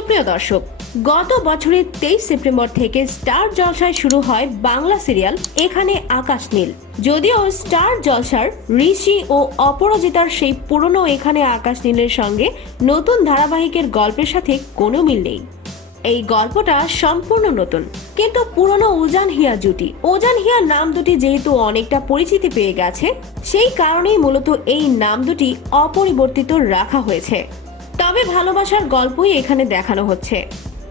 প্রিয় দর্শক, গত বছরের তেইশ সেপ্টেম্বর থেকে স্টার জলসায় শুরু হয় বাংলা সিরিয়াল এখানে আকাশ নীল। যদিও স্টার জলসার ঋষি ও অপরাজিতার সেই পুরনো এখানে আকাশ নীলের সঙ্গে নতুন ধারাবাহিকের গল্পের সাথে কোনো মিল নেই। এই গল্পটা সম্পূর্ণ নতুন। কিন্তু পুরনো উজান হিয়া জুটি ওজান হিয়া নাম দুটি যেহেতু অনেকটা পরিচিতি পেয়ে গেছে, সেই কারণেই মূলত এই নাম দুটি অপরিবর্তিত রাখা হয়েছে। তবে ভালোবাসার গল্পই এখানে দেখানো হচ্ছে।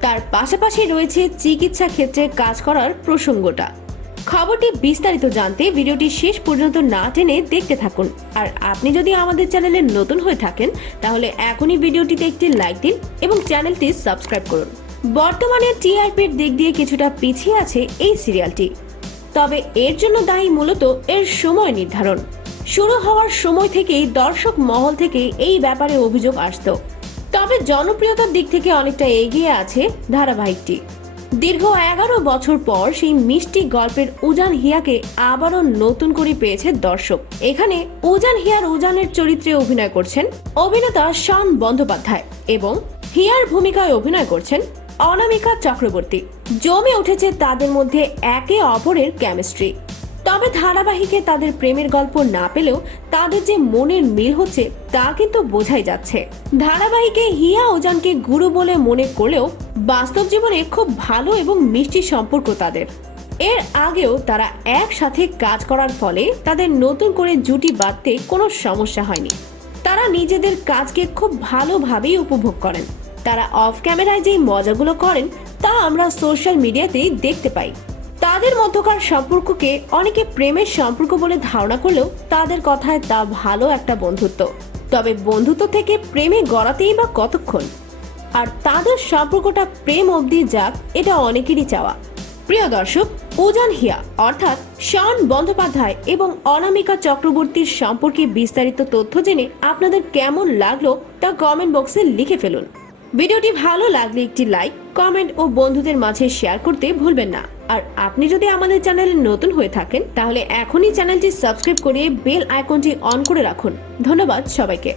তার পাশাপাশি রয়েছে চিকিৎসা ক্ষেত্রে কাজ করার প্রসঙ্গটা। খবরটি বিস্তারিত জানতে ভিডিওটি শেষ পর্যন্ত না টেনে দেখতে থাকুন। আর আপনি যদি আমাদের চ্যানেলে নতুন হয়ে থাকেন, তাহলে এখনই ভিডিওটিতে একটি লাইক দিন এবং চ্যানেলটি সাবস্ক্রাইব করুন। বর্তমানে টিআরপির দিক দিয়ে কিছুটা পিছিয়ে আছে এই সিরিয়ালটি। তবে এর জন্য দায়ী মূলত এর সময় নির্ধারণ। শুরু হওয়ার সময় থেকেই দর্শক মহল থেকে এই ব্যাপারে অভিযোগ আসতো। তবে জনপ্রিয়তার দিক থেকে অনেকটা এগিয়ে আছে ধারাবাহিকটি। দীর্ঘ এগারো বছর পর সেই মিষ্টি গল্পের উজান হিয়াকে আবারও নতুন করে পেয়েছে দর্শক। এখানে উজান হিয়ার উজানের চরিত্রে অভিনয় করছেন অভিনেতা শান বন্দ্যোপাধ্যায় এবং হিয়ার ভূমিকায় অভিনয় করছেন অনামিকা চক্রবর্তী। জমে উঠেছে তাদের মধ্যে একে অপরের কেমিস্ট্রি। তবে ধারাবাহিকে তাদের প্রেমের গল্প না পেলেও তাদের যে মনের মিল হচ্ছে তা কিন্তু বোঝাই যাচ্ছে। ধারাবাহিকে হিয়া ওজানকে গুরু বলে মনে করলেও বাস্তব জীবনে খুব ভালো এবং মিষ্টি সম্পর্ক তাদের। এর আগেও তারা একসাথে কাজ করার ফলে তাদের নতুন করে জুটি বাঁধতে কোনো সমস্যা হয়নি। তারা নিজেদের কাজকে খুব ভালোভাবেই উপভোগ করেন। তারা অফ ক্যামেরায় যেই মজাগুলো করেন তা আমরা সোশ্যাল মিডিয়াতেই দেখতে পাই। তাদের মধ্যকার সম্পর্ককে অনেকে প্রেমের সম্পর্ক বলে ধারণা করলেও তাদের কথায় তা ভালো একটা বন্ধুত্ব। তবে বন্ধুত্ব থেকে প্রেমে গড়াতেই বা কতক্ষণ? আর তাদের সম্পর্কটা প্রেম অবধি যাক, এটা অনেকেরই চাওয়া। প্রিয় দর্শক উজান হিয়া, অর্থাৎ শন বন্দ্যোপাধ্যায় এবং অনামিকা চক্রবর্তীর সম্পর্কে বিস্তারিত তথ্য জেনে আপনাদের কেমন লাগল তা কমেন্ট বক্সে লিখে ফেলুন। ভিডিওটি ভালো লাগলে একটি লাইক, কমেন্ট ও বন্ধুদের মাঝে শেয়ার করতে ভুলবেন না। আর আপনি যদি আমাদের চ্যানেলে নতুন হয়ে থাকেন, তাহলে এখনই চ্যানেলটি সাবস্ক্রাইব করে বেল আইকনটি অন করে রাখুন। ধন্যবাদ সবাইকে।